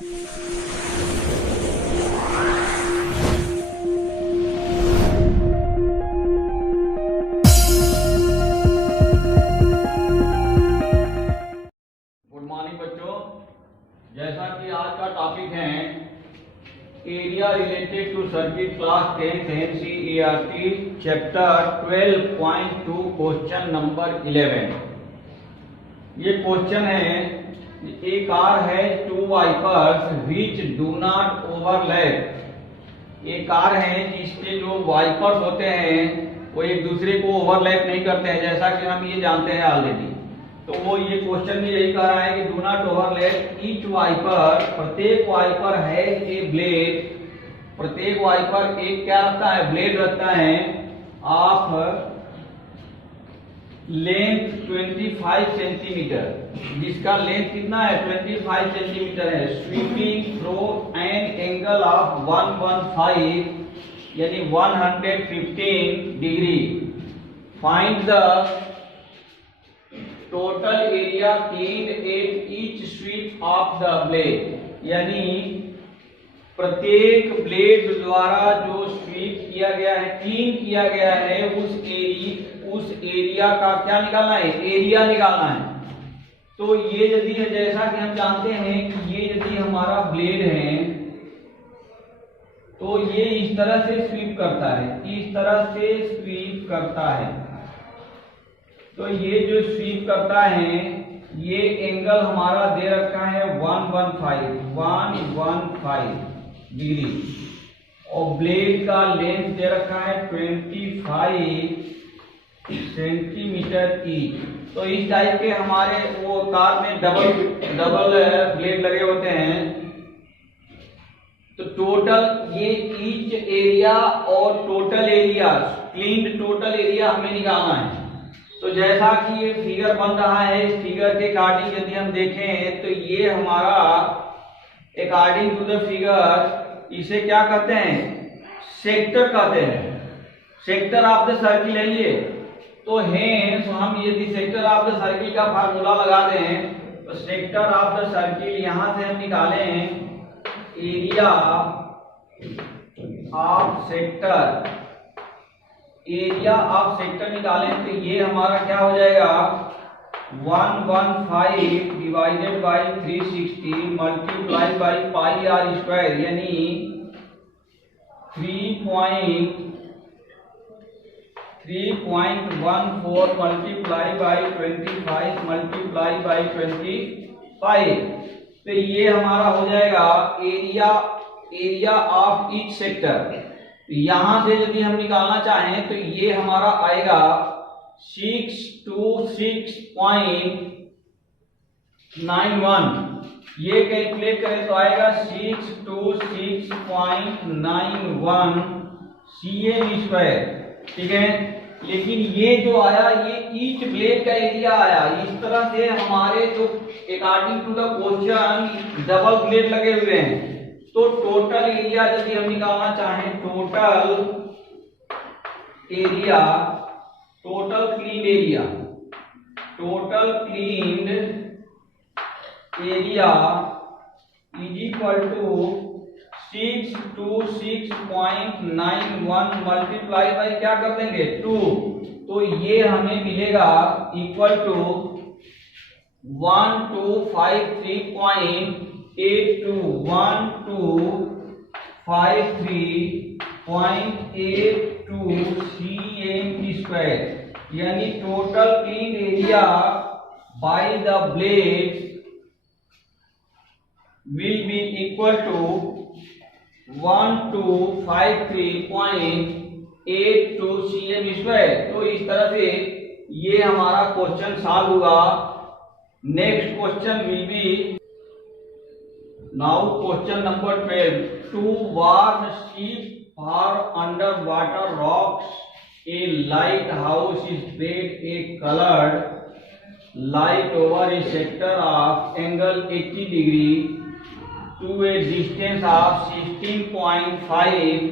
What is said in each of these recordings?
Good morning बच्चों, जैसा कि आज का टॉपिक है area related to circuit class 10 NCERT chapter 12.2 question number 11। ये क्वेश्चन है, एक कार है two wipers which do not overlap. ये कार है जिसके जो वाइपर्स होते हैं वो एक दूसरे को ओवरलैप नहीं करते हैं, जैसा कि हम ये जानते हैं ऑलरेडी। तो वो ये क्वेश्चन में यही कह रहा है कि do not overlap each wiper, प्रत्येक वाइपर है ए ब्लेड, प्रत्येक वाइपर एक क्या रखता है, ब्लेड रखता है ऑफ लेंथ 25 सेंटीमीटर, जिसका लेंथ कितना है 25 सेंटीमीटर है, sweeping through an angle of 115 यानी 115 degree. Find the total area cleaned at each sweep of the blade, यानी प्रत्येक ब्लेड द्वारा जो स्वीप किया गया है, क्लीन किया गया है, उस एरिया का क्या निकालना है, एरिया निकालना है। तो ये यदि है, जैसा कि हम जानते हैं कि ये यदि हमारा ब्लेड है तो ये इस तरह से स्वीप करता है, इस तरह से स्वीप करता है। तो ये जो स्वीप करता है ये एंगल हमारा दे रखा है 115 डिग्री, और ब्लेड का लेंथ दे रखा है 25 सेंटीमीटर ईच। तो इस टाइप के हमारे वो कार में डबल ब्लेड लगे होते हैं। तो टोटल ये ईच एरिया और total area, cleaned total area हमें निकालना है। तो जैसा कि ये फिगर बन रहा है, इस फिगर के अकॉर्डिंग यदि हम देखें तो ये हमारा अकॉर्डिंग टू द फिगर इसे क्या कहते हैं, सेक्टर कहते हैं। सेक्टर ऑफ द सर्किल है ये। तो हेंस हम यदि सेक्टर ऑफ द सर्किल का फार्मूला लगा दें तो सेक्टर ऑफ द सर्किल यहां से हम निकालें area of sector, area of sector निकालें तो ये हमारा क्या हो जाएगा 115 divided by 360 multiply by pi are square, यानी 3.14 मल्टीप्लाई बाई 25 मल्टीप्लाई बाई 25। तो ये हमारा हो जाएगा एरिया ऑफ ईच सेक्टर। यहां से यदि हम निकालना चाहें तो ये हमारा आएगा 626.91। ये कैलकुलेट करें तो आएगा 626.91 cm स्क्वायर, ठीक है। लेकिन ये जो आया ये ईच ब्लेड का एरिया आया। इस तरह से हमारे जो according to the question double blade लगे हुए हैं, तो टोटल एरिया यदि हम निकालना चाहें, total area, total cleaned area, total cleaned area is equal to 626.91 multiply by क्या कर देंगे 2। तो ये हमें मिलेगा इक्वल टू 1253.82 cm स्क्वायर, यानी total clean area by the blade will be equal to 1253.82 cm square. तो इस तरह से ये हमारा क्वेश्चन सॉल्व हुआ। Next question will be now question number 12। To warn ship for under water rocks A light house is paid A coloured light over A sector of angle 80 degree to a distance of 16.5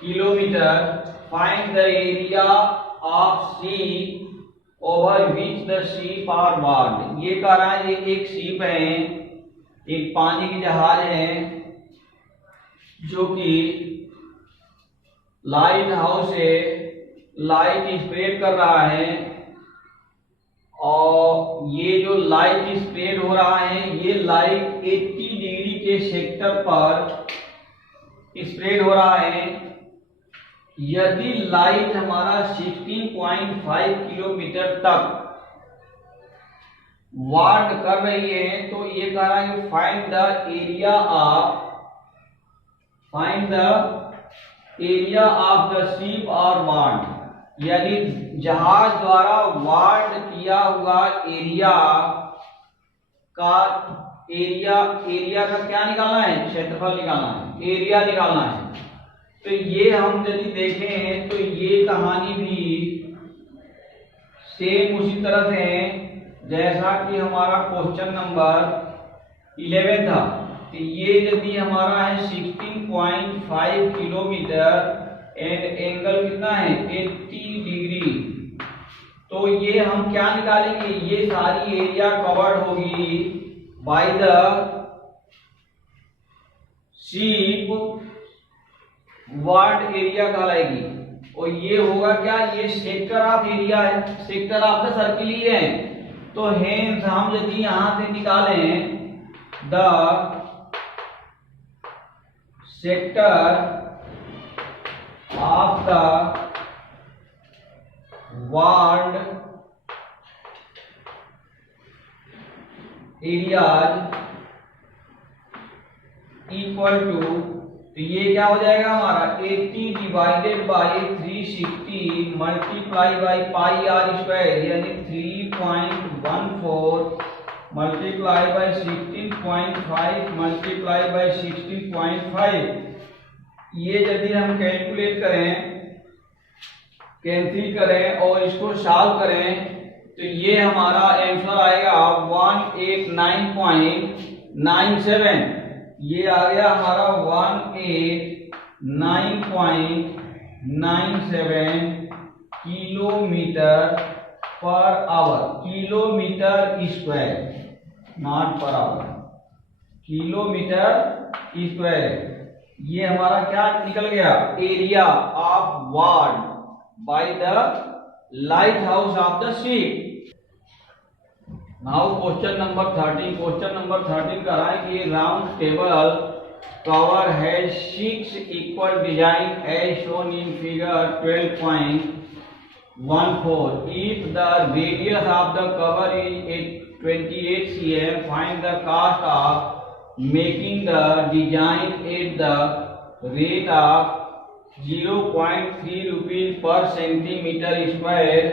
kilometer. Find the area of sea over which the sheep are warned। ये कह रहा है ये एक sheep है, एक पानी के जहाज है जो कि लाइट हाउस से लाइट स्प्रेड कर रहा है, और ये जो लाइट स्प्रेड हो रहा है ये लाइट 80 डिग्री के सेक्टर पर स्प्रेड हो रहा है। यदि लाइट हमारा 16.5 किलोमीटर तक वार्ड कर रही है तो ये कह रहा है find the area of the ship और वार्ड, यानी जहाज द्वारा वार्ड किया हुआ एरिया का क्या निकालना है, क्षेत्रफल निकालना है, एरिया निकालना है। तो ये हम यदि देखें तो ये कहानी भी सेम उसी तरह से है जैसा कि हमारा क्वेश्चन नंबर 11 था। तो ये यदि हमारा है 16.5 किलोमीटर एंड एंगल कितना है 80 डिग्री, तो ये हम क्या निकालेंगे, ये सारी एरिया कवर्ड होगी by the ship, ward area कहलाएगी। और ये होगा क्या, ये सेक्टर ऑफ एरिया है, सेक्टर ऑफ द सर्किल ही है। तो हेंस हम यदि यहां से निकालें the sector of the ward areas equal to, तो ये क्या हो जाएगा हमारा 80 divided by 360 multiply by pi are square, यानी 3.14 मल्टीप्लाई बाई 16.5 मल्टीप्लाई बाई 16.5। ये यदि हम कैलकुलेट करें, कैंसिल करें और इसको सॉल्व करें तो ये हमारा आंसर आएगा 189.97। ये आ गया हमारा 189.97 किलोमीटर पर hour, kilometre square, knot per hour, kilometre square. ये हमारा क्या निकल गया, area of ward by the lighthouse of the ship. Now question number 13, question number 13 कह रहा है कि round table cover has 6 equal design as shown in figure 12.14। If the radius of the cover is 28 cm, find the cost of making the design at the rate of 0.3 rupees per centimetre square.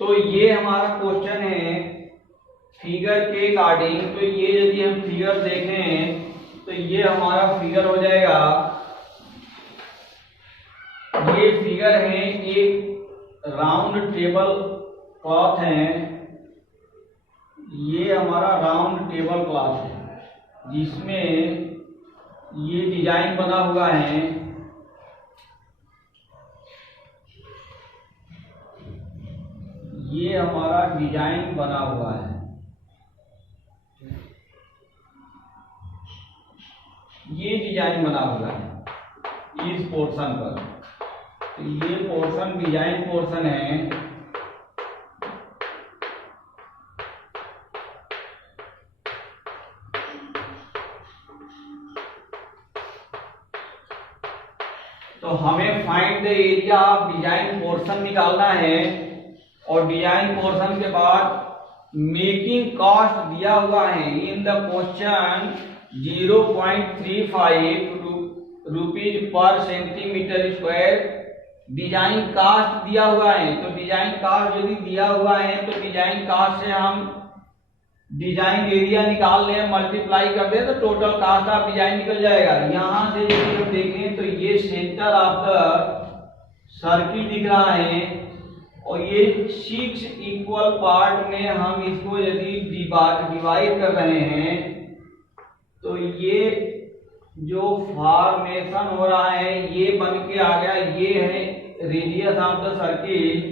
तो ये हमारा question है figure के according. तो ये यदि हम figure देखें तो ये हमारा फिगर हो जाएगा, ये फिगर है एक राउंड टेबल क्लॉथ है, ये हमारा राउंड टेबल क्लॉथ है जिसमें ये डिजाइन बना हुआ है। ये हमारा डिजाइन बना हुआ है, ये डिजाइन बना हुआ है इस पोर्शन पर। तो ये पोर्शन डिजाइन पोर्शन है। तो हमें find the area of design portion निकालना है, और डिजाइन पोर्शन के बाद मेकिंग कॉस्ट दिया हुआ है in the question 0.35 rupees per centimetre square. Design cost दिया हुआ है, तो डिजाइन कास्ट यदि दिया हुआ है तो डिजाइन कास्ट से हम डिजाइन एरिया निकाल लें, मल्टीप्लाई कर दें तो टोटल कास्ट ऑफ डिजाइन निकल जाएगा। यहां से यदि हम देखें तो ये सेंटर ऑफ द सर्किल दिख रहा है, और ये 6 इक्वल पार्ट में हम इसको यदि डिवाइड कर रहे हैं तो ये जो फॉर्मेशन हो रहा है ये बन के आ गया, ये है radius of the circle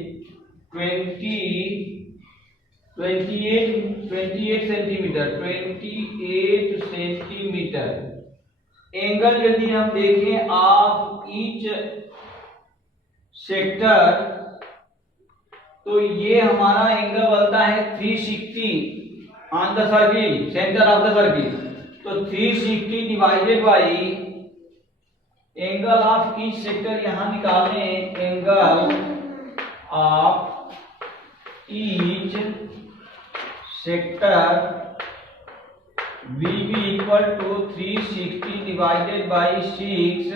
20 28 centimetre, 28 centimetre. Angle यदि हम देखें ऑफ ईच सेक्टर, तो ये हमारा एंगल बनता है 360 on the circle, centre of the circle. तो 360 divided by angle of each sector, यहां निकालें angle of each sector will be equal to 360 divided by 6,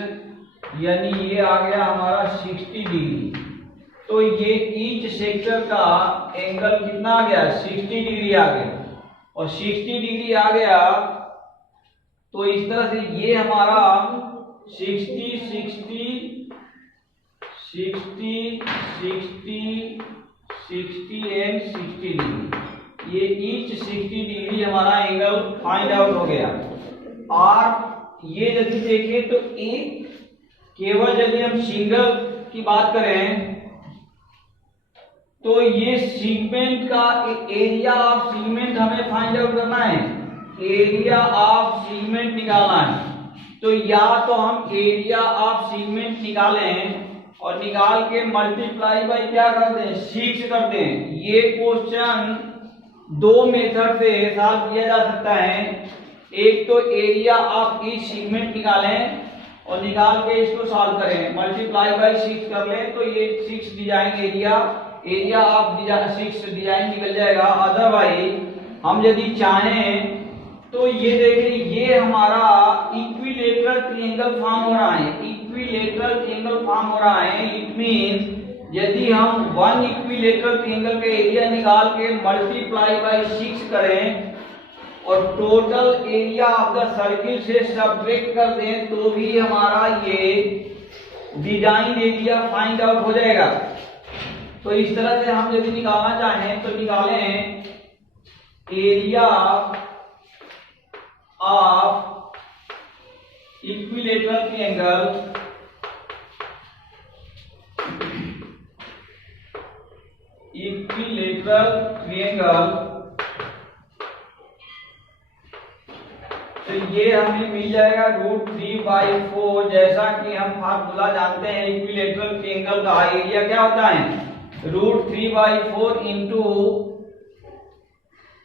यानी ये आ गया हमारा 60 डिग्री। तो ये ईच सेक्टर का एंगल कितना आ गया, 60 डिग्री आ गया। और 60 डिग्री आ गया तो इस तरह से ये हमारा 60 60 60 60 60 एंड 60 डिग्री, ये ईच 60 डिग्री हमारा एंगल फाइंड आउट हो गया। और ये यदि देखें तो एक केवल यदि हम सिंगल की बात करें तो ये सीगमेंट का एरिया ऑफ सीगमेंट हमें फाइंड आउट करना है, एरिया ऑफ सीगमेंट निकालना है। तो या तो हम एरिया ऑफ सीगमेंट निकालें और निकाल के मल्टीप्लाई बाई क्या करते हैं, 6 करते हैं। ये क्वेश्चन दो मेथड से सॉल्व किया जा सकता है। एक तो एरिया ऑफ ईच सेगमेंट निकालें और निकाल के इसको सॉल्व करें, मल्टीप्लाई बाई 6 कर लें तो ये 6 डिजाइन एरिया ऑफ 6 डिजाइन निकल जाएगा। अदरवाइज हम यदि चाहें तो ये देखिए, ये हमारा इक्विलेटरल ट्रायंगल फॉर्म हो रहा है, इक्विलेटरल ट्रायंगल फॉर्म हो रहा है। इट मींस यदि हम वन इक्विलेटरल ट्रायंगल का एरिया निकाल के मल्टीप्लाई बाई 6 करें और total area of the circle से सब्ट्रैक्ट कर दें तो भी हमारा ये डिजाइन एरिया फाइंड आउट हो जाएगा। तो इस तरह से हम यदि निकालना चाहें तो निकालें एरिया ऑफ इक्विलेटरल ट्रायंगल तो ये हमें मिल जाएगा √3/4। जैसा कि हम फार्मूला जानते हैं इक्विलेटरल ट्रायंगल का एरिया क्या होता है, √3/4 इंटू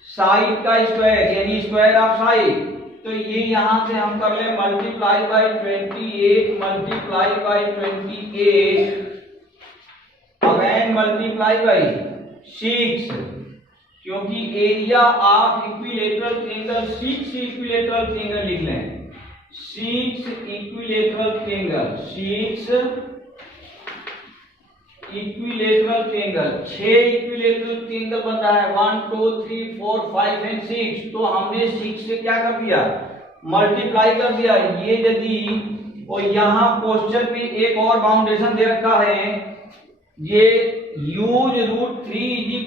साइड का स्क्वायर यानी स्क्वायर ऑफ साइड। तो ये यहां से हम कर ले multiply by 28 multiply by 28 again multiply by 6, क्योंकि area of equilateral triangle 6 equilateral triangle लिख लें, 6 equilateral triangle, 6 equilateral triangle, 6 equilateral triangle बन रहा है, 1 2 3 4 5 एंड 6। तो हमने 6 से क्या कर दिया, मल्टीप्लाई कर दिया। ये यदि और यहाँ क्वेश्चन में एक और बाउंडेशन दे रखा है, ये यूज √3 =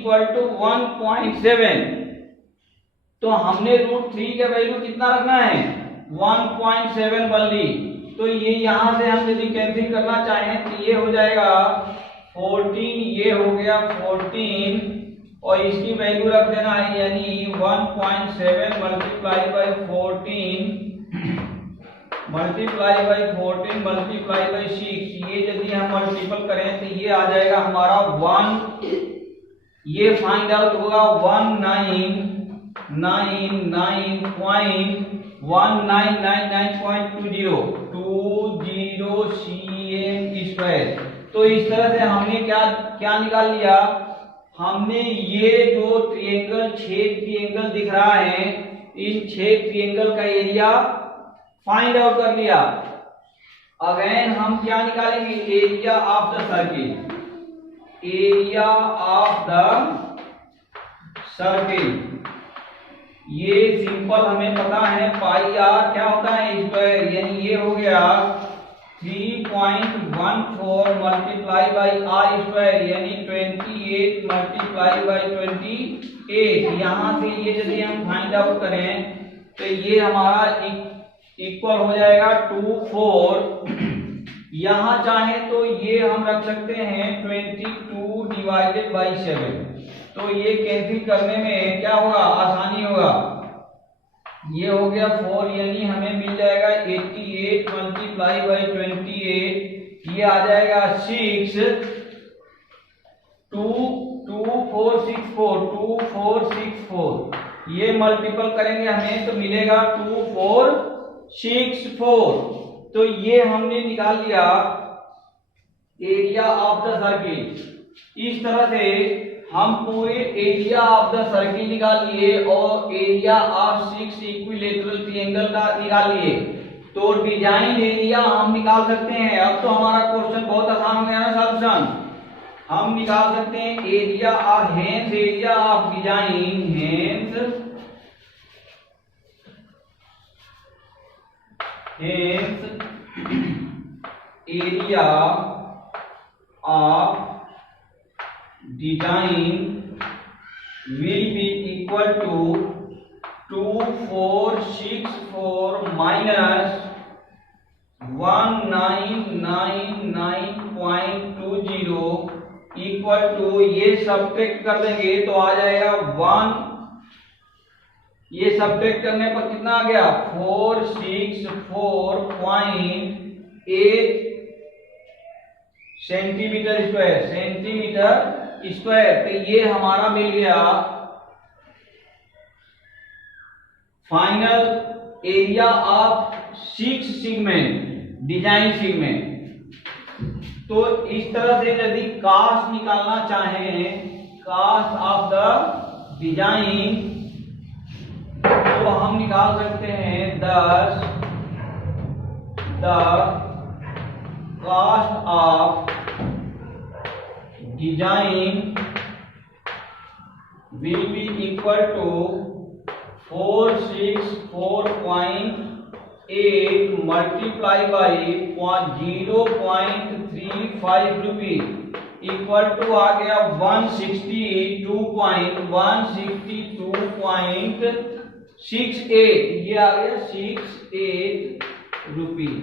1.7। तो हमने √3 का वैल्यू कितना रखना है, 1.7 बल्ली। तो ये यहां से हम यदि कैंसिल करना चाहें तो ये हो जाएगा 14, ये हो गया 14 और इसकी वैल्यू रख देना है, यानी 1.7 multiply by 14 multiply by 14 multiply by 6। ये यदि हम मल्टीपल करें तो ये आ जाएगा हमारा 1, ये फाइंड आउट होगा 1999.20 cm²। तो इस तरह से हमने क्या निकाल लिया, हमने ये जो ट्रायंगल, 6 ट्रायंगल दिख रहा है, इन 6 ट्रायंगल का एरिया फाइंड आउट कर लिया। अगेन हम क्या निकालेंगे, area of the circle, area of the circle. ये सिंपल हमें पता है πr क्या होता है, स्क्वायर, यानी ये हो गया 3.14 मल्टीप्लाई बाई r², यानी 28 मल्टीप्लाई बाई 28। यहां से ये यदि हम फाइंड आउट करें तो ये हमारा इक्वल हो जाएगा 24। यहां चाहे तो ये हम रख सकते हैं 22 डिवाइडेड बाई 7। तो ये कैंसिल करने में क्या होगा, आसानी होगा। ये हो गया 4, यानी हमें मिल जाएगा 88 मल्टीप्लाई बाई 28, ये आ जाएगा 6, 2464, ये मल्टीपल करेंगे हमें तो मिलेगा 2464। तो ये हमने निकाल लिया एरिया ऑफ द सर्किल। इस तरह से हम पूरे एरिया ऑफ द सर्किल निकाल लिए और एरिया ऑफ 6 इक्विलैटरल ट्रायंगल का निकाल लिए। तो डिजाइन एरिया हम निकाल सकते हैं। अब तो हमारा क्वेश्चन बहुत आसान हो गया ना सॉल्यूशन। हम निकाल सकते हैं area of hence area of design, hence area of design will be equal to 2464 minus 1999.20 equal to, ये सब्ट्रैक्ट कर देंगे तो आ जाएगा 1, ये सब्ट्रैक्ट करने पर कितना आ गया 464.8 सेंटीमीटर स्क्वायर। तो ये हमारा मिल गया final area of 6 segment, design segment. तो इस तरह से यदि कास्ट निकालना चाहें, कास्ट ऑफ द डिजाइन, तो हम निकाल सकते हैं 10 the cost of design will be equal to 464.8 multiply by 0.35 rupees equal to आ गया 162.68, ये आ गया 68 रुपीज।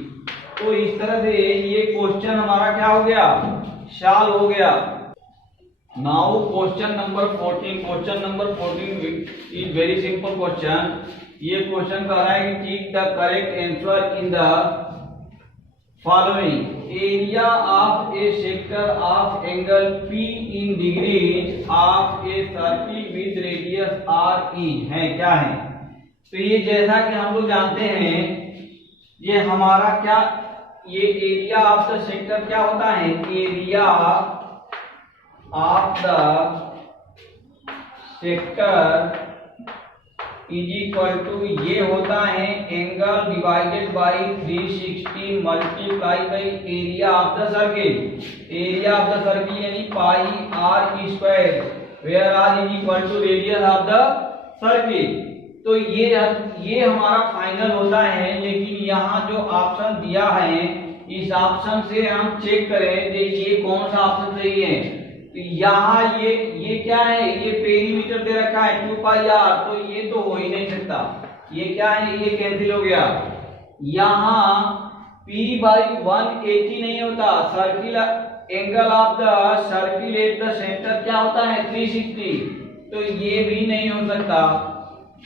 तो इस तरह से ये क्वेश्चन हमारा क्या हो गया, सॉल्व हो गया। Now question number 14। Question number 14 is very simple question. ये क्वेश्चन कह रहा है कि take the correct answer in the following. Area of a sector of angle P in degrees of a circle with radius R is है, क्या है। तो ये जैसा कि हम लोग जानते हैं, ये हमारा क्या, ये एरिया ऑफ द सेक्टर क्या होता है, area of the sector is equal to, ये होता है angle divided by 360 multiply by area of the circle. Area of the circle यानी pi R square, where R is equal to radius of the circle. तो ये हमारा final होता है। लेकिन यहाँ जो ऑप्शन दिया है, इस ऑप्शन से हम चेक करें कि ये कौन सा ऑप्शन सही है। तो यहाँ ये क्या है, ये पेरीमीटर दे रखा है 2 पाई R, तो ये तो हो ही नहीं सकता। ये क्या है, ये कैंसिल हो गया। यहाँ P बाई 180 नहीं होता। Circle angle of the circle at the centre क्या होता है 360, तो ये भी नहीं हो सकता।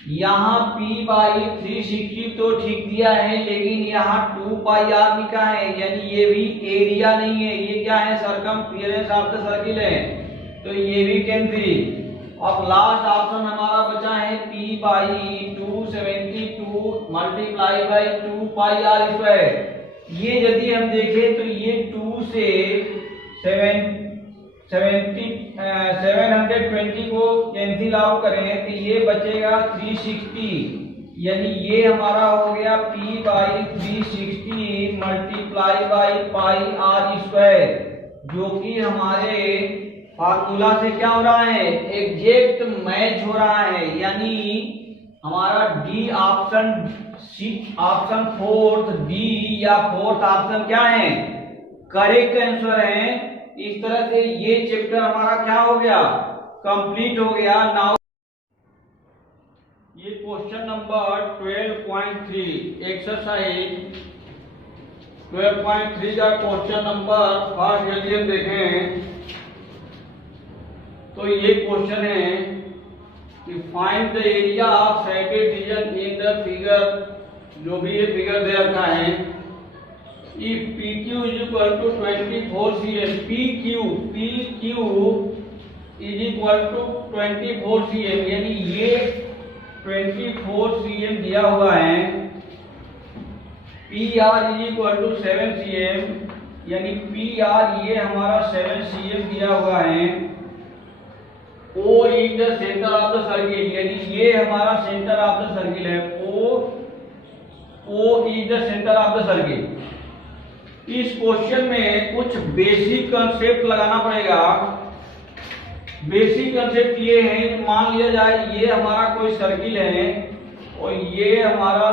यहाँ P बाई 360 तो ठीक दिया है, लेकिन यहाँ 2 पाई R लिखा है, यानी ये भी एरिया नहीं है। ये क्या है, सरकमफेरेंस ऑफ द सर्किल है, तो ये भी कैंसिल। अब लास्ट ऑप्शन हमारा बचा है P by 272 multiply by 2 pi R square. ये यदि हम देखें तो ये 2 से 720 को कैंसिल आउट करें तो ये बचेगा 360, यानी ये हमारा हो गया P by 360 multiply by pi R square, जो कि हमारे फार्मूला से क्या हो रहा है, एग्जैक्ट मैच हो रहा है। यानी हमारा D option, option fourth D या फोर्थ ऑप्शन क्या है, करेक्ट आंसर है। इस तरह से ये चैप्टर हमारा क्या हो गया, कंप्लीट हो गया। नाउ ये क्वेश्चन नंबर 12.3 एक्सरसाइज 12.3 का क्वेश्चन नंबर फर्स्ट यदि हम देखें तो ये क्वेश्चन है कि find the area of shaded region in the figure, जो भी ये फिगर दे रखा है। If PQ is equal to 24 cm, PQ is equal to 24 cm, यानी ये 24 cm दिया हुआ है। PR is equal to 7 cm, यानी PR ये हमारा 7 cm दिया हुआ है। O is the center of the circle, यानी ये हमारा सेंटर ऑफ द सर्किल है। O is the center of the circle। इस क्वेश्चन में कुछ बेसिक कंसेप्ट लगाना पड़ेगा। बेसिक कंसेप्ट ये है, मान लिया जाए ये हमारा कोई सर्किल है और ये हमारा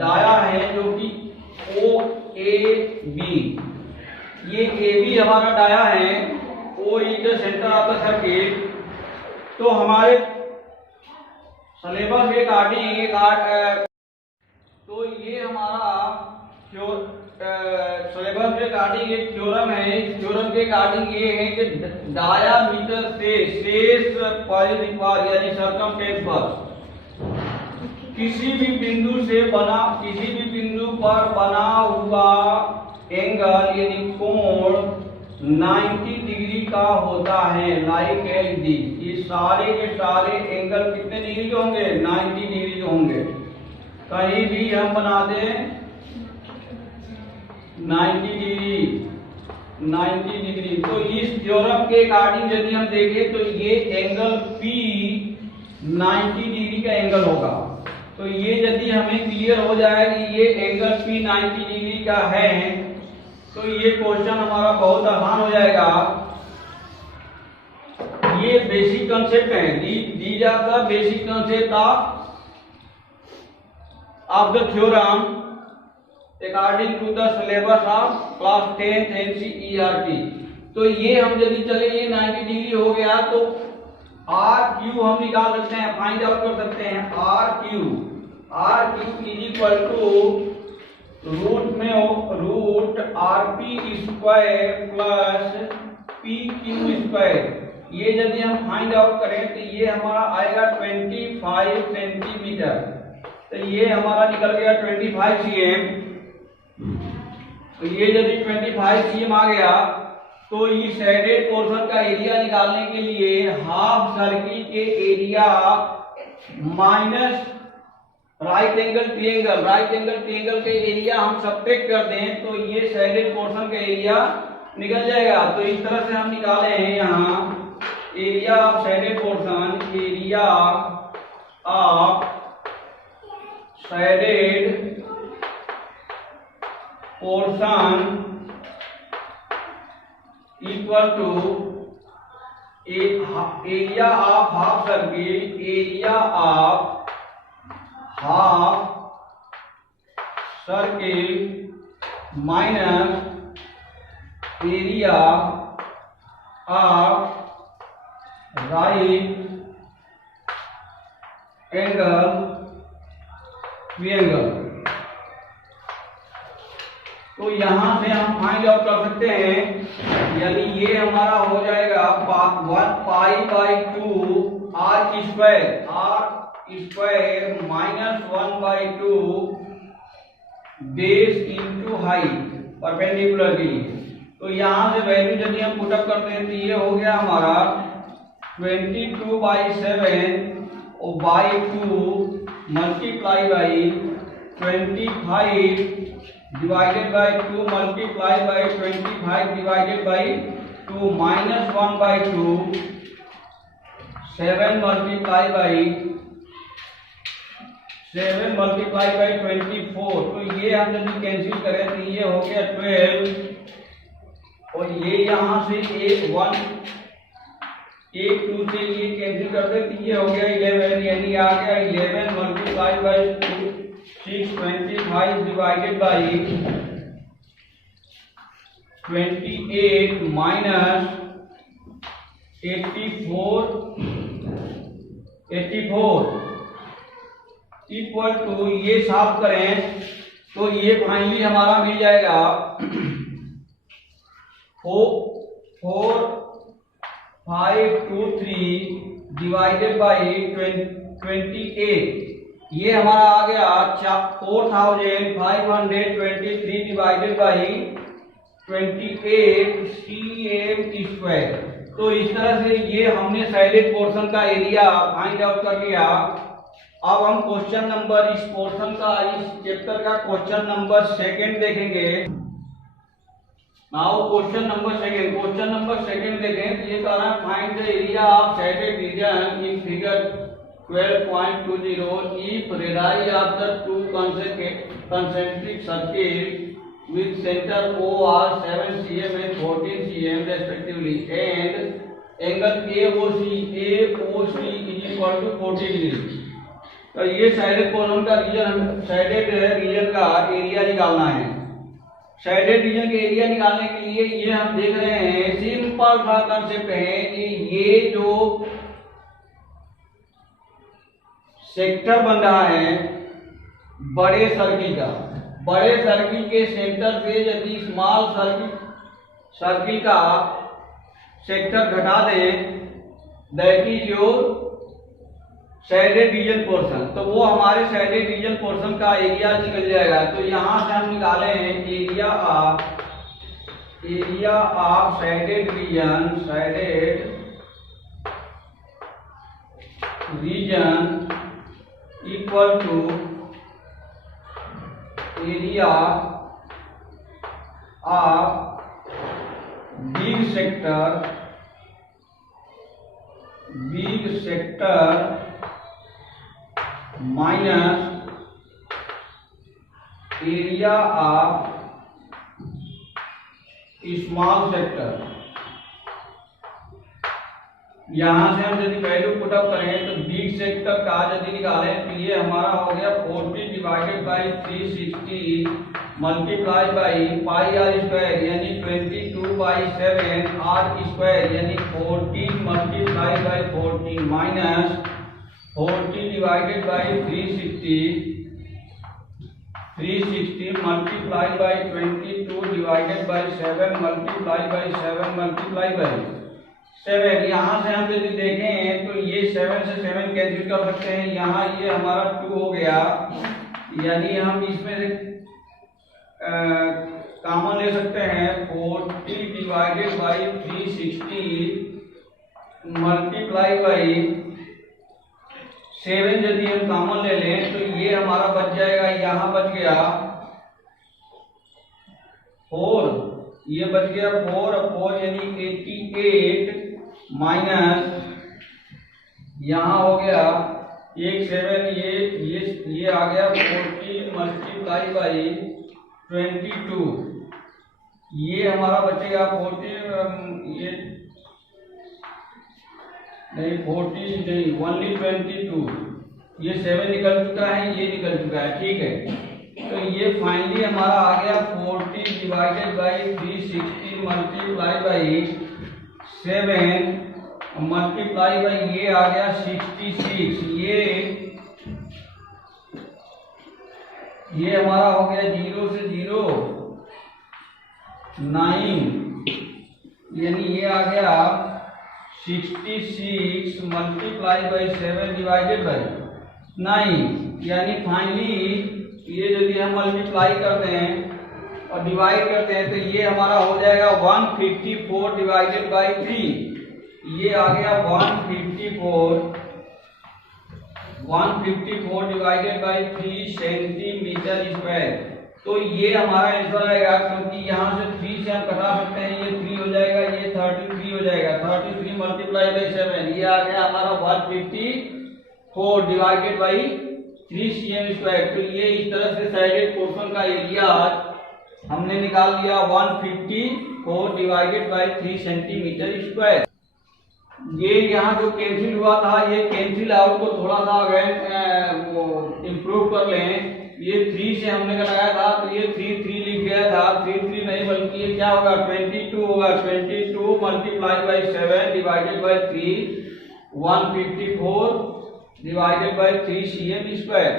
डाया है जो कि OAB, ये AB हमारा डाया है। O is the centre of the circle. तो हमारे सिलेबस के अकॉर्डिंग तो ये हमारा सिलेबस के अकॉर्डिंग एक थ्योरम है। इस थ्योरम के अकॉर्डिंग ये है कि डायामीटर से शेष परिवार यानी सर्कमफ्रेंस पर किसी भी बिंदु पर बना हुआ एंगल यानी कोण 90 डिग्री का होता है। लाइक एज दिस, ये सारे के सारे एंगल कितने डिग्री के होंगे? 90 डिग्री के होंगे। कहीं भी हम बना दें 90 डिग्री। तो इस थ्योरम के अकॉर्डिंग यदि हम देखें तो ये एंगल P 90 डिग्री का एंगल होगा। तो ये यदि हमें क्लियर हो जाए कि ये एंगल P 90 डिग्री का है तो ये क्वेश्चन हमारा बहुत आसान हो जाएगा। ये बेसिक कंसेप्ट है। These are the basic concept of the theorem according to the syllabus of class 10th NCERT। तो ये हम यदि चले ये 90 डिग्री हो गया तो RQ हम निकाल सकते हैं, फाइंड आउट कर सकते हैं। RQ is equal to root RP square plus PQ square. ये यदि हम फाइंड आउट करें तो ये हमारा आएगा 25 सेंटीमीटर। तो ये हमारा निकल गया 25 cm। तो ये यदि 25 cm आ गया तो इस शेडेड पोर्शन का एरिया निकालने के लिए हाफ सर्किल के area minus right angle triangle के एरिया हम सब्ट्रैक्ट कर दें तो ये शेडेड पोर्शन का एरिया निकल जाएगा। तो इस तरह से हम निकाले हैं यहाँ area of shaded portion, area of shaded portion equal to area of half circle minus area of right angle triangle. तो यहां से हम फाइंड आउट कर सकते हैं, यानी ये हमारा हो जाएगा 1π/2 r square minus 1/2 base into height perpendicularly. तो यहां से वैल्यू यदि हम पुटअप करते हैं तो ये हो गया हमारा 22/7 और by 2 multiply by 25 divided by 2 multiply by 25 divided by 2 minus 1/2 7 multiply by 24। तो ये हम यदि कैंसिल करें तो ये हो गया 12 और ये यहाँ से एक 2 से ये कैंसिल करते तो ये हो गया 11, यानी आ गया 11 multiply by 2 625 divided by 28 minus 84 equal to ये साफ करें तो ये फाइनली हमारा मिल जाएगा 4 523 डिवाइडेड बाई 28, ये हमारा आ गया 4523 डिवाइडेड बाई 28 cm स्क्वायर। तो इस तरह से ये हमने साइडेड पोर्शन का एरिया फाइंड आउट कर लिया। अब हम क्वेश्चन नंबर इस पोर्शन का इस चैप्टर का क्वेश्चन नंबर 2 देखेंगे। नाउ क्वेश्चन नंबर 2 देखें तो ये कह रहा है find the area of sided region in figure 12.20 if radii of the two concentric circles with center O are 7 cm and 14 cm respectively and angle AOC is equal to 40 degree। तो ये sided portion का shaded region का area निकालना है। Shaded region के area निकालने के लिए ये हम देख रहे हैं सिंपल सा कंसेप्ट है कि ये जो सेक्टर बन रहा है बड़े सर्किल के सेंटर से यदि स्मॉल सर्किल का सेक्टर घटा दें that is your sided region portion, तो वो हमारे साइडेड रीजन पोर्शन का एरिया निकल जाएगा। तो यहां से हम निकाले हैं area of sided region equal to area of big sector minus area of small sector. यहां से हम यदि वैल्यू पुटअप करें तो बिग सेक्टर का यदि निकालें तो ये हमारा हो गया 40 divided by 360 multiply by pi are square यानी 22/7 आर स्क्वायर यानी 14 multiply by 14 minus 40 divided by 360 multiply by 22 divided by 7 multiply by 7 multiply by 7। यहाँ से हम यदि देखें तो ये 7 से 7 कैंसिल कर सकते हैं, यहाँ ये हमारा 2 हो गया, यानी हम इसमें से कॉमन ले सकते हैं 40 डिवाइडेड बाई 360 मल्टीप्लाई बाई 7 यदि हम कॉमन ले लें तो ये हमारा बच जाएगा, यहाँ बच गया 4, ये बच गया 4 यानी 88 माइनस यहाँ हो गया 7 ये आ गया 40 मल्टीप्लाई बाई 22, ये हमारा बचेगा 40 ये नहीं 40 नहीं ओनली 22, ये 7 निकल चुका है, ये निकल चुका है, ठीक है। तो ये फाइनली हमारा आ गया 40 divided by 360 multiply by 7 multiply by ये आ गया 66, ये हमारा हो गया 0 से 0 9, यानी ये आ गया 66 मल्टीप्लाई बाई 7 डिवाइडेड बाई 9, यानी फाइनली ये यदि हम मल्टीप्लाई करते हैं और डिवाइड करते हैं तो ये हमारा हो जाएगा 154 डिवाइडेड बाई 3, ये आ गया 154 डिवाइडेड बाई 3 सेंटीमीटर स्क्वायर। तो ये हमारा आंसर आएगा, क्योंकि यहाँ से 3 से हम घटा सकते हैं, ये 3 हो जाएगा, ये 33 हो जाएगा, 33 मल्टीप्लाई बाई 7, ये आ गया हमारा 154 डिवाइडेड बाई 3 cm स्क्वायर। तो ये इस तरह से साइडेड पोर्शन का एरिया हमने निकाल लिया 154 डिवाइडेड बाई 3 सेंटीमीटर स्क्वायर। ये यहाँ जो कैंसिल हुआ था ये कैंसिल आउट को थोड़ा सा अगर इम्प्रूव कर लें, ये 3 से हमने लगाया था तो ये 3 लिख गया था, 3 नहीं बल्कि ये क्या होगा 22 होगा, 22 multiply by 7 divided by 3 154 divided by 3 cm square.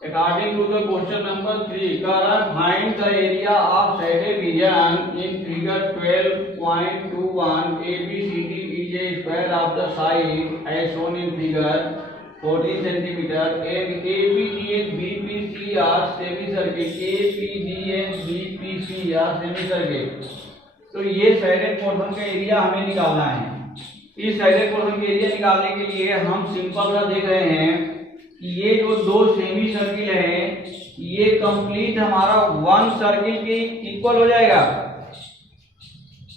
According to the question number 3, Karan, find the area of shaded region in figure 12.21. ABCD is a square of the side as shown in figure 14 centimeter, and APD and BPC are semicircle. APD and BPC are semicircle. तो ये sided portion का area हमें निकालना है। इस sided portion का area निकालने के लिए हम सिंपल सा देख रहे हैं कि ये जो दो सेमी सर्किल है ये कंप्लीट हमारा वन सर्किल के इक्वल हो जाएगा,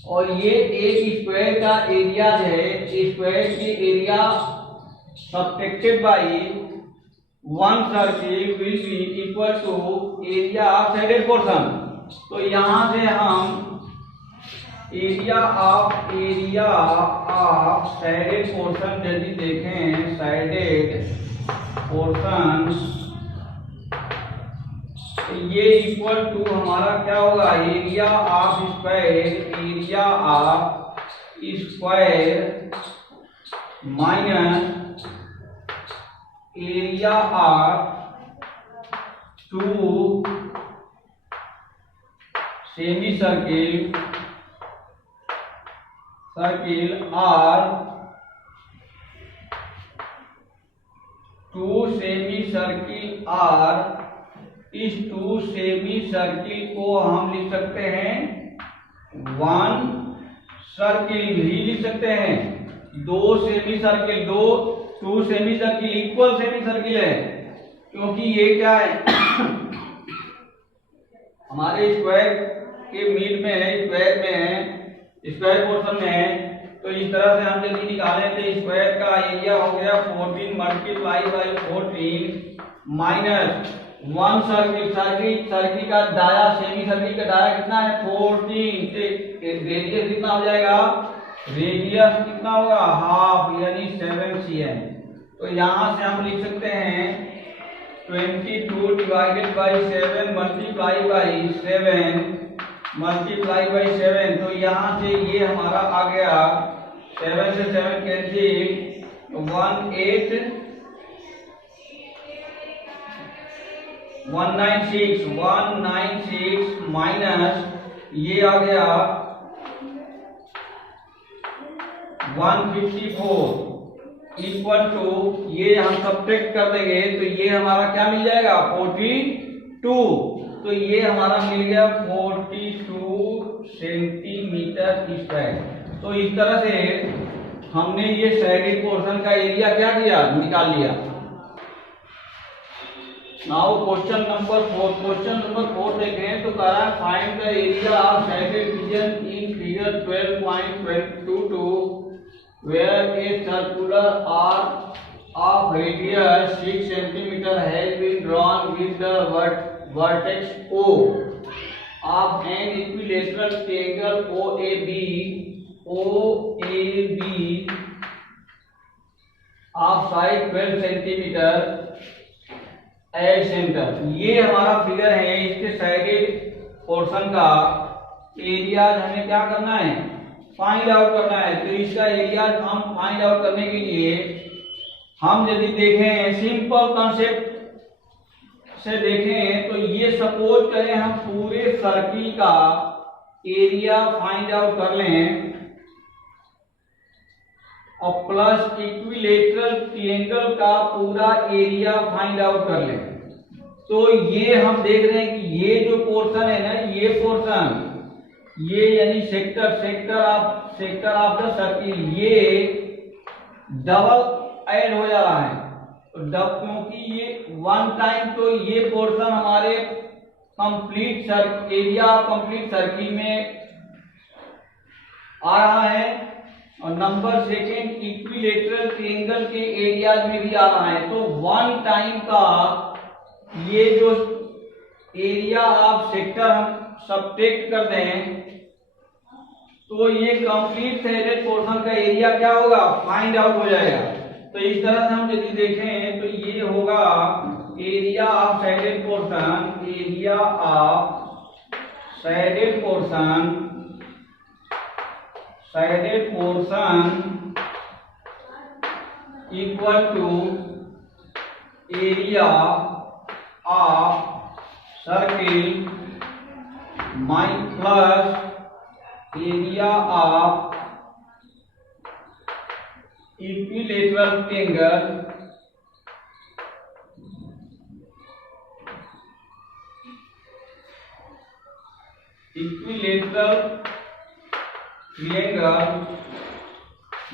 और ये एक स्क्वायर का एरिया है, स्क्वायर के area subtracted by one circle will be equal to area of sided portion. तो यहां से हम एरिया ऑफ साइडेड पोर्शन यदि देखें, साइडेड पोर्शन ये इक्वल टू हमारा क्या होगा, area of square minus area of two semicircle और टू सेमी सर्किल और इस टू सेमी सर्किल को हम लिख सकते हैं वन सर्किल भी लिख सकते हैं। दो semicircle, two semicircle equal semicircle है, क्योंकि ये क्या है हमारे स्क्वायर के मिड में है, स्क्वायर पोर्शन में है। तो इस तरह से हम यदि निकालें तो स्क्वायर का एरिया हो गया 14 multiply by 14 minus one circle का दाया, सेमी सर्किल का दाया कितना है 14, रेडियस कितना हो जाएगा, रेडियस कितना होगा हाफ यानी 7 cm। तो यहां से हम लिख सकते हैं 22 डिवाइडेड बाई 7 मल्टीप्लाई बाई 7। तो यहाँ से ये हमारा आ गया 7 से 7 कैंसिल 196 माइनस ये आ गया 154 इक्वल टू, ये हम सब्ट्रैक्ट कर देंगे तो ये हमारा क्या मिल जाएगा 42। तो ये हमारा मिल गया 42 सेंटीमीटर स्क्वायर। तो इस तरह से हमने ये साइडेड पोर्शन का एरिया क्या किया, निकाल लिया। नाउ क्वेश्चन नंबर 4 देखें तो कह रहा है find the area of sided region in figure 12.22 where a circular arc of radius 6 centimetre has been drawn with the vertex O of an equilateral triangle OAB of side 12 centimeter as center। ये हमारा figure है, इसके sided portion का area हमें क्या करना है, find out करना है। तो इसका एरिया हम फाइंड आउट करने के लिए हम यदि देखें सिंपल कॉन्सेप्ट से देखें तो ये सपोज करें हम पूरे सर्किल का एरिया फाइंड आउट कर लें और प्लस इक्विलेटरल ट्रायंगल का पूरा एरिया फाइंड आउट कर लें। तो ये हम देख रहे हैं कि ये जो पोर्शन है ना, ये पोर्शन ये यानी सेक्टर ऑफ द सर्किल ये डबल ऐड हो जा रहा है। क्योंकि ये वन टाइम तो ये पोर्शन हमारे कंप्लीट एरिया कंप्लीट सर्किल में आ रहा है, और नंबर सेकेंड इक्विलेटरल ट्रायंगल के एरिया में भी आ रहा है। तो वन टाइम का ये जो एरिया ऑफ सेक्टर हम सब्ट्रैक्ट कर दें तो ये कंप्लीट साइडेड पोर्शन का एरिया क्या होगा, फाइंड आउट हो जाएगा। तो इस तरह से हम यदि देखें तो ये होगा area of sided portion, area of sided portion equal to area of circle plus area of equilateral triangle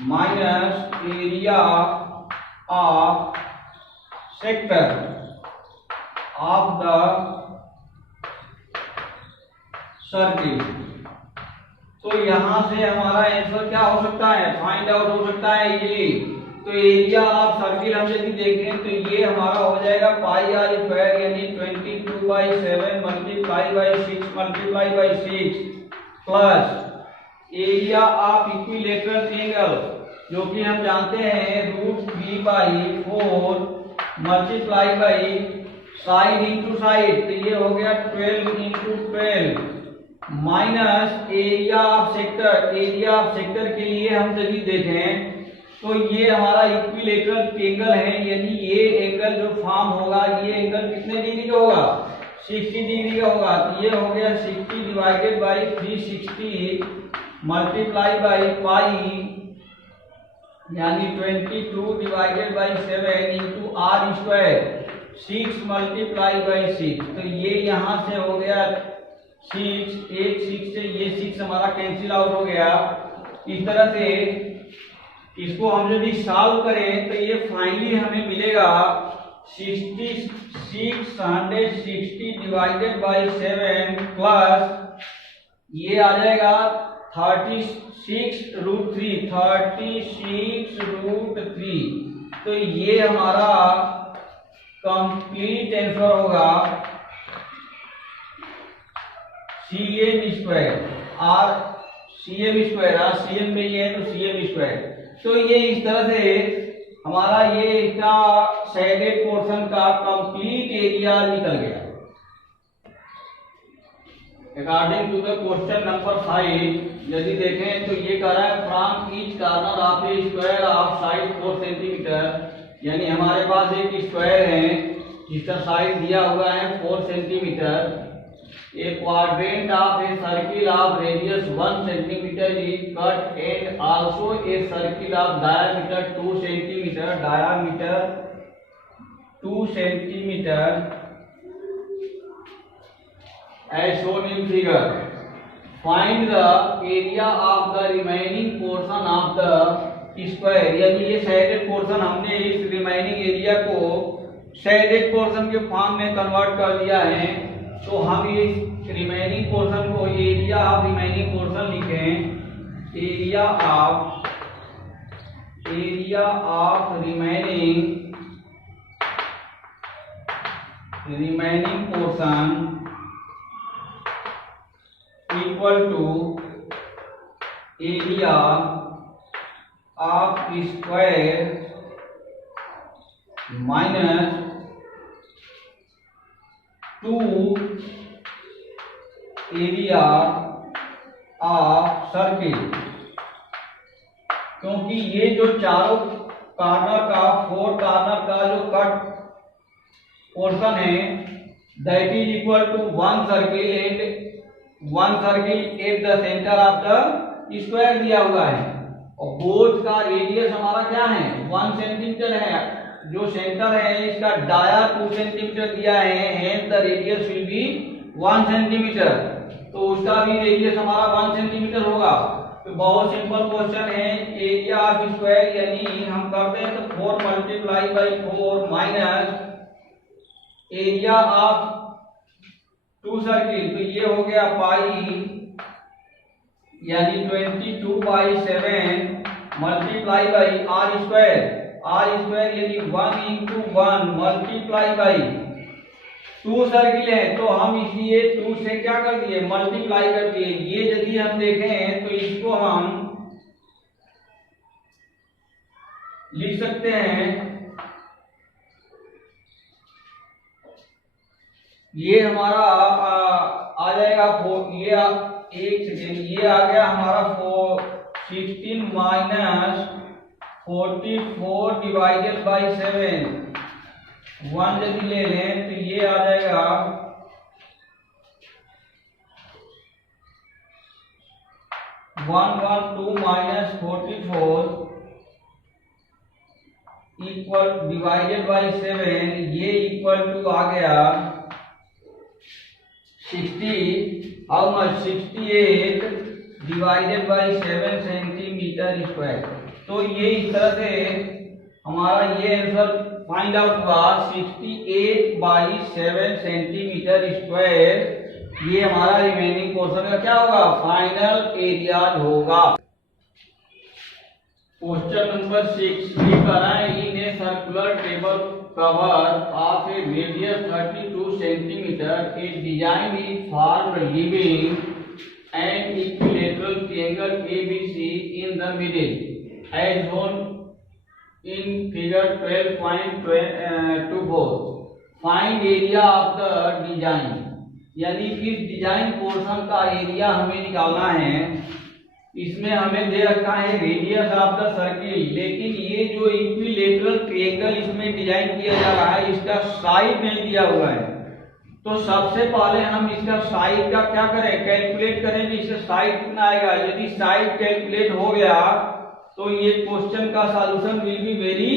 minus area of sector of the circle. तो यहां से हमारा आंसर क्या हो सकता है, फाइंड आउट हो सकता है इजीली। तो एरिया ऑफ सर्किल हम यदि देखें तो ये हमारा हो जाएगा पाई आर स्क्वायर यानी 22/7 multiply by 6 multiply by 6 plus area of equilateral triangle जो कि हम जानते हैं √3/4 multiply by side into side, तो ये हो गया 12 into 12 minus area of sector. Area of sector के लिए हम यदि देखें तो ये हमारा इक्विलेटरल ट्रायंगल है, यानी ये एंगल जो फॉर्म होगा ये एंगल कितने डिग्री का होगा, 60 डिग्री का होगा। तो ये हो गया 60 divided by 360 multiply by pi यानी 22 divided by 7 into r square 6 multiply by 6। तो ये यहाँ से हो गया 6, 6 से ये 6 हमारा कैंसिल आउट हो गया। इस तरह से इसको हम यदि सॉल्व करें तो ये फाइनली हमें मिलेगा 660 डिवाइडेड बाई 7 प्लस ये आ जाएगा 36√3। तो ये हमारा कंप्लीट आंसर होगा CM स्क्वायर आर CM में ये है तो CM स्क्वायर। तो ये इस तरह से हमारा ये इसका शेडेड पोर्शन का कंप्लीट एरिया निकल गया। According to the question number 5 यदि देखें तो ये कह रहा है from each corner of a square of side 4 centimetre, यानी हमारे पास एक स्क्वायर है जिसका साइड दिया हुआ है 4 centimetre. A quadrant of a circle of radius 1 centimeter is cut and also a circle of diameter 2 centimeter as shown in figure. Find the area of the remaining portion of the square। यानी ये shaded portion हमने इस remaining area को shaded portion के form में convert कर दिया है। तो हम इस रिमेनिंग पोर्शन को एरिया ऑफ रिमेनिंग पोर्शन लिखें, area of remaining portion equal to area of square minus 2 area of circle. क्योंकि ये जो चारों कॉर्नर का 4 कॉर्नर का जो कट पोर्शन है that is equal to 1 circle at the centre of the square दिया हुआ है और बोथ का रेडियस हमारा क्या है 1 सेंटीमीटर है। जो सेंटर है इसका डाया 2 सेंटीमीटर दिया है, hence the radius will be 1 centimetre. तो उसका भी रेडियस हमारा 1 सेंटीमीटर होगा। तो बहुत सिंपल क्वेश्चन है, एरिया ऑफ स्क्वायर यानी हम करते हैं तो 4 multiply by 4 minus area of 2 circle, तो ये हो गया पाई यानी 22/7 मल्टीप्लाई बाई आर स्क्वायर यानी 1 इंटू 1 मल्टीप्लाई बाई 2 सर्किल है तो हम इसलिए 2 से क्या कर दिए मल्टीप्लाई कर दिए। ये यदि हम देखें तो इसको हम लिख सकते हैं, ये हमारा आ जाएगा एक सेकेंड, ये आ गया हमारा 16 माइनस 44 डिवाइडेड बाई 7 1 यदि ले लें तो ये आ जाएगा 112 माइनस 44 इक्वल डिवाइडेड बाई 7, ये इक्वल टू आ गया 60, how much 68 divided by 7 centimetre square. तो ये इस तरह से हमारा ये आंसर फाइंड आउट हुआ 68 बाई 7 सेंटीमीटर स्क्वायर। ये हमारा रिमेनिंग पोर्शन का क्या होगा, फाइनल एरिया होगा। क्वेश्चन नंबर 6 भी करा है, in a circular table cover of a radius 32 centimetre a design is formed leaving an equilateral triangle ABC in the middle as shown in figure 12.24. Find area of the design, यानी इस design portion का area हमें निकालना है। इसमें हमें दे रखा है रेडियस ऑफ द सर्किल, लेकिन ये जो इक्विलेटरल ट्रायंगल इसमें डिजाइन किया जा रहा है इसका साइड नहीं दिया हुआ है। तो सबसे पहले हम इसका साइड का क्या करें, कैलकुलेट करें कि इसका साइड कितना आएगा। यदि साइड कैलकुलेट हो गया तो ये क्वेश्चन का solution will be very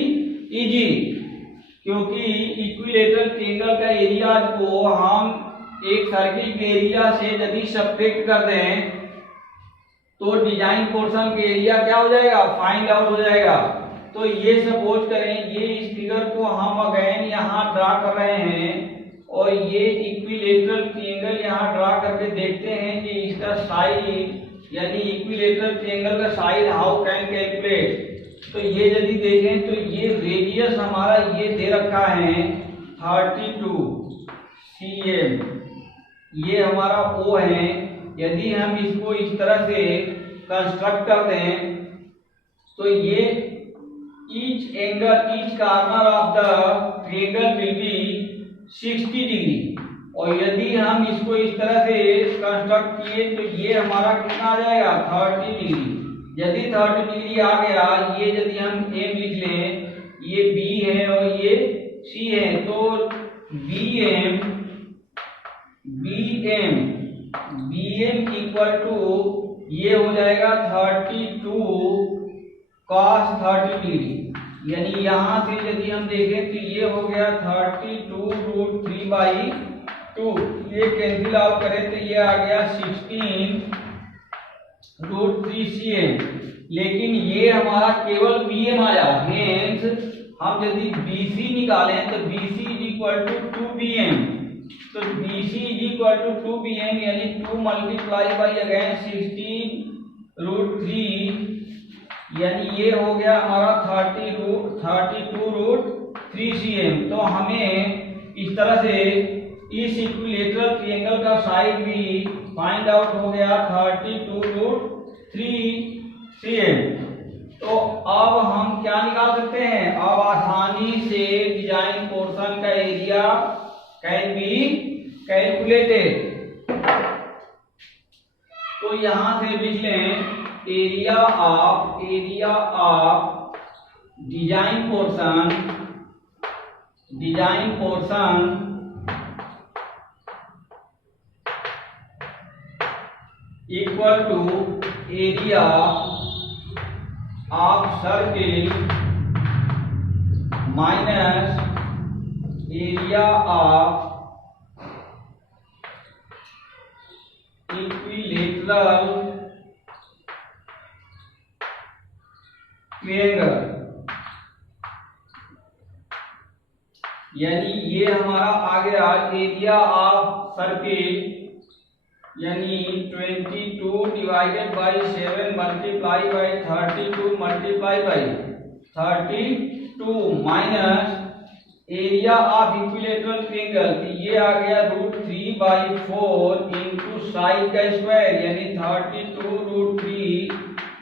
easy, क्योंकि इक्विलेटरल ट्रायंगल का एरिया को हम एक सर्किल के एरिया से यदि सब्ट्रैक्ट कर दें तो डिजाइन पोर्शन के एरिया क्या हो जाएगा, फाइंड आउट हो जाएगा। तो ये सपोज करें ये इस फिगर को हम अगेन यहाँ ड्रा कर रहे हैं और ये इक्विलेटरल ट्रायंगल यहाँ ड्रा करके देखते हैं कि इसका साइड यानी इक्विलेटरल ट्रायंगल का साइड हाउ कैन कैलकुलेट। तो ये यदि देखें तो ये रेडियस हमारा ये दे रखा है 32 cm, ये हमारा O है। यदि हम इसको इस तरह से कंस्ट्रक्ट कर दें तो ये each angle each corner of the triangle will be 60 degree, और यदि हम इसको इस तरह से कंस्ट्रक्ट किए तो ये हमारा कितना आ जाएगा 30 डिग्री। यदि 30 डिग्री आ गया, ये यदि हम M लिख लें, ये B है और ये C है, तो BM इक्वल टू ये हो जाएगा 32 cos 30 डिग्री। यानी यहाँ से यदि हम देखें तो ये हो गया 32√3/2, ये कैंसिल आउट करें तो ये आ गया 16√3 cm। लेकिन ये हमारा केवल BM आया, हेंस हम यदि BC निकालें तो BC is equal to 2BM। तो BC is equal to 2BM यानी 2 मल्टीप्लाई बाई अगेन 16√3, यानी ये हो गया हमारा 32√3 cm। तो हमें इस तरह से इस इक्विलेटरल ट्रायंगल का साइड भी फाइंड आउट हो गया 32√3 cm। तो अब हम क्या निकाल सकते हैं, अब आसानी से डिजाइन पोर्शन का एरिया कैन बी कैलकुलेटेड। तो यहां से लिख लें area of design portion equal to area of circle minus area of equilateral triangle. यानी ये हमारा आ गया एरिया ऑफ सर्किल, यानी 22 divided by 7 multiply by 32 multiply by 32 minus area of equilateral triangle, ये आ गया √3/4 इंटू साइड का स्क्वायर, यानी 32√3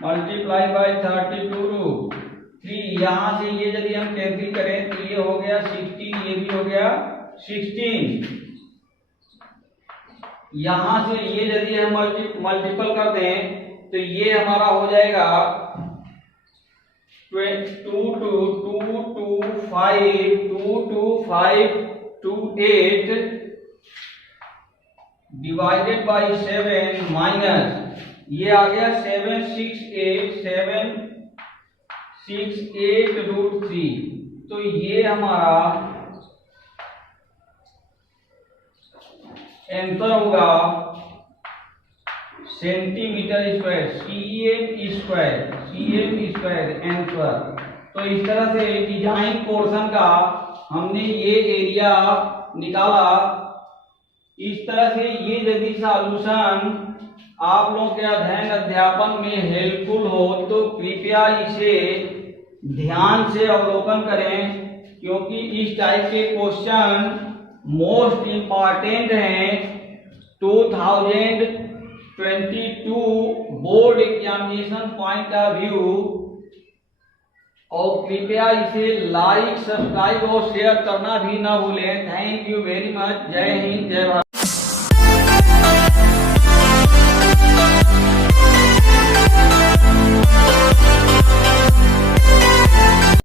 multiply by 32√3। यहाँ से ये यदि हम कैंसिल करें तो ये हो गया 16, ये भी हो गया 16। यहाँ से ये यदि हम मल्टीपल कर दें तो ये हमारा हो जाएगा 22528 डिवाइडेड बाई 7 माइनस ये आ गया 768 तो ये हमारा आंसर होगा centimetre square, cm square answer. तो इस तरह से डिजाइन पोर्शन का हमने ये एरिया निकाला। इस तरह से ये यदि सॉल्यूशन आप लोगों के अध्ययन अध्यापन में हेल्पफुल हो तो कृपया इसे ध्यान से अवलोकन करें, क्योंकि इस टाइप के क्वेश्चन मोस्ट इम्पॉर्टेंट हैं 2022 board examination point of view. और कृपया इसे लाइक, सब्सक्राइब और शेयर करना भी ना भूलें। Thank you very much. जय हिंद, जय भारत।